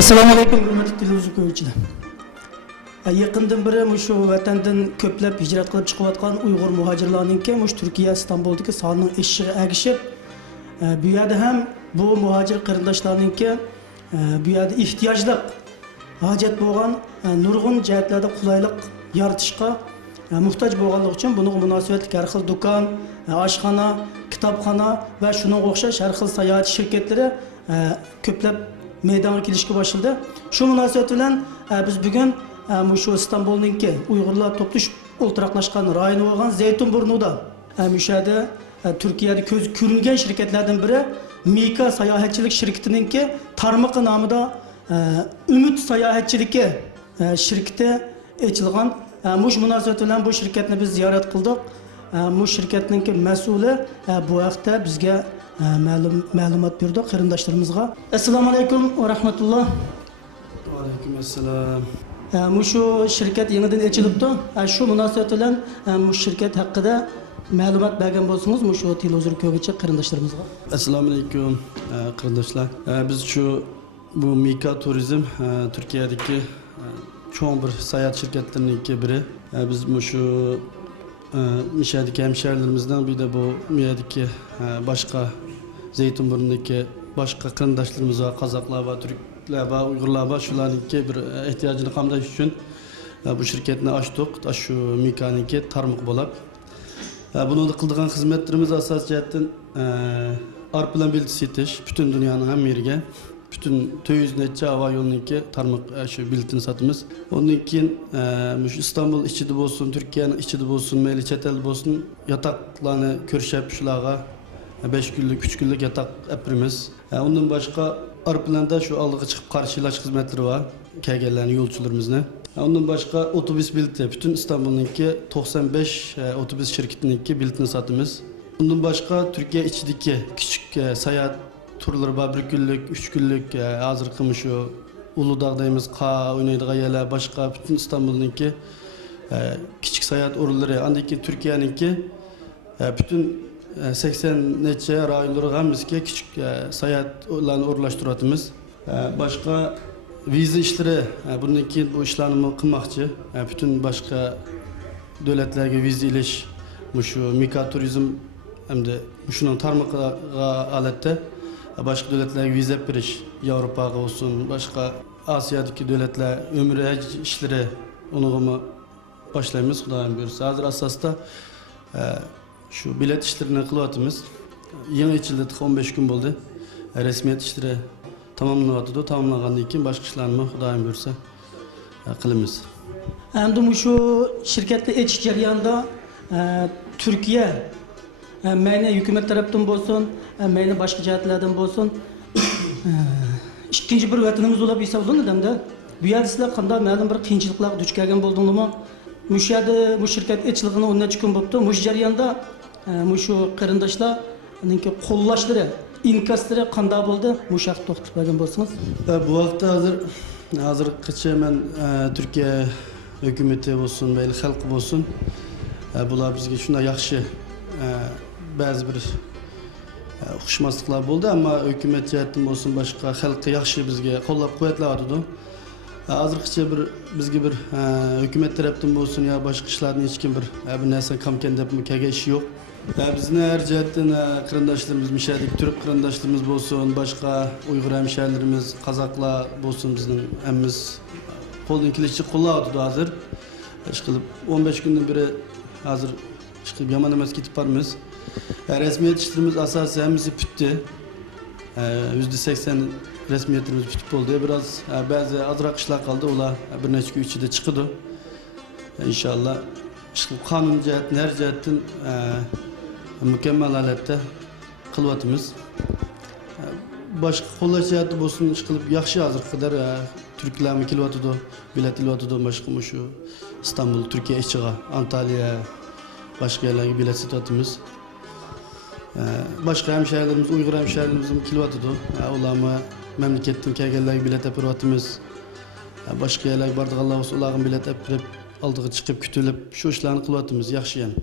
Assalomu alaykum, hurmatli televizor ko'ruvchilar. Yaqindan beri şu vatandan ko'plab hijrat qilib chiqayotgan Uyg'ur muhojirlarninki Turkiya Istanbuldagi sonining eshishi agishib, bu yerda ham bu muhojir qarindoshlarninki bu yerda ehtiyojli hojat bo'lgan nurg'un jihatlarda qulaylik yaratishga muhtoj bo'lganligi uchun buning munosabatli har xil do'kon, oshxona, kitobxona va shunga o'xshash har xil sayohat shirkatlari ko'plab meydana kelishga başladı. Şu münasebet bilen biz bugün şu İstanbul'daki Uygurlar topluşup o'ltiraqlashgan rayonu olan Zeytinburnu'da müşahede Türkiye'de göz görüngen şirketlerden biri Mika Sayahatçilik şirketininki tarmaqı namıda Ümit Sayahatçiliki şirketi açılgan. Muş münasebet bilen bu şirketini biz ziyaret kıldık. Bu şirketininki mesulü bu hafta bizge ma'lumot berdi qarindoshlarımızga. Assalomu alaykum va rahmatulloh. Va alaykum assalom. Şu şirket yeniden açılıptı. Şu munosabat bilan bu şirket haqida ma'lumot bergan bo'lsangiz, şu televizor ko'ruvchi qarindoshlarımızga. Assalomu alaykum qarindoshlar. Biz bu Mika Turizm Türkiye'deki çoğun bir seyahat şirketlerininki biri. Biz şu Mişadaki hemşerilerimizden bir de bu Mişadaki başka Zeytinburnu'ndaki başka qarindoshlarimiz var, Kazaklar var, Türkler var, Uygurlar var. Şularınki bir ihtiyacını qamdash üçün bu şirketini açtık. Şu Mika'nınki tarmıq bo'lib. Bunu da qildigan xizmetlerimiz asas jihatdan arp bilan bilet setish, bütün dünyanın ham yeriga, bütün 200 necha hava yoluniki tarmıq şu biletini satımız. Ondan keyin İstanbul içinde bo'lsin, Türkiye'nin içinde bo'lsin, meyli chet el bo'lsin, yataklarını ko'rishib shularga 5 günlük, 3 günlük yatak yapırımız. Ondan başka Arplanda şu aldığı çıkıp karşılaş hizmetleri var. KG'lerin yolcularımızla. Ondan başka otobüs bileti. Bütün İstanbul'unki 95 otobüs şirketininki biletini satımız. Ondan başka Türkiye içindeki küçük seyahat turları var. 1 günlük, 3 günlük hazır şu Uludağ'dayımız, Oynaydığa yerler, başka bütün İstanbul'unki küçük seyahat oraları. Andaki Türkiye'ninki bütün 80 neçe rayonlarga bizga küçük seyahatlarni o'rlashtiryapmiz. Başka viza işleri, bundan keyin bu ishlarni qilmoqchi. Bütün başka davlatlarga viza ilish, şu Mika Turizm hamda shuning tarmoqqa alatda başka davlatlarga viza berish, Yevropaga olsun, başka Asiyadagi davlatlar umra işleri onu başlaymiz, Xudoyim buyursa. Hozir asosda şu bilet işlerini kılavatımız yeni içildi 15 gün oldu. Resmiyet işleri tamamlandı. Tamamlandığı için başka işlerimi Xudoyim buyursa kılımız. Hem şu şirketli iç jarayonida Türkiye meni hükümet tarafından bo'lsin, meni başka jihatlardan bo'lsin ikkinchi bir vatanimiz bo'lib hisoblanadi. Bu yerda sizlar qanday ma'lum bir qiyinchiliklarga duch kelgan bo'ldingizmi? Bu şirket içliğini 10 necha kun bo'libdi. Mush jarayonda şu qarindoshlar qo'llashları, inkasları qanday bo'ldi? Mush haqida to'xtalib bergan bo'lsangiz. Bu vaqtda hozirgacha men Türkiye hükümeti olsun, mayli xalq bo'lsin, bular bizga shunday yaxshi ba'zi bir uqishmasliklar bo'ldi, ammo hükümet jihatdan bo'lsin, boshqa xalqqa yaxshi bizga qo'llab-quvvatlayotdi. Hozirgacha bizga bir hükümet tarafından bo'lsin ya başka ishlarni hech kim bir narsa kamken deb kelgan ishi yo'q. Bizni har jihatdan qarindoshlarimiz, Mishadagi Türk qarindoshlarimiz bo'lsin, başka Uyg'ur hemşerilerimiz, Kazaklar bo'lsin, bizning hammamiz qo'ldan kelishcha qo'llayapti hozir. Ish qilib 15 kundan beri hozir ish qilib yomon emas ketib bormiz. Resmiyet işlerimiz asosi hammasi bitdi. %80 resmiyetimiz bitip oldu. Biraz bazı azrak işler kaldı. Ola bir neçə gün içinde çıkıdı. İnşallah kanun cihetten, her cihetten mükemmel alette kılvatımız. Başka kollaş ciheti olsun çıkılıp yaxşı hazır kadar Türklerimi kilvatıdı, bilet ilvatıdı, başka şu İstanbul, Türkiye işçiğe, Antalya, başka yerlere bilet satıyoruz. Başka hemşehrilerimiz, Uygur hemşehrilerimizin kilvatıdı. Olama memleketten kelgenlerge bilet yapıratımız. Başka yerlerge bardık Allah olsun, onların bilet yapıp aldığı çıkıp kütülüp şu işlerini kılvatımız, yaxşı yani.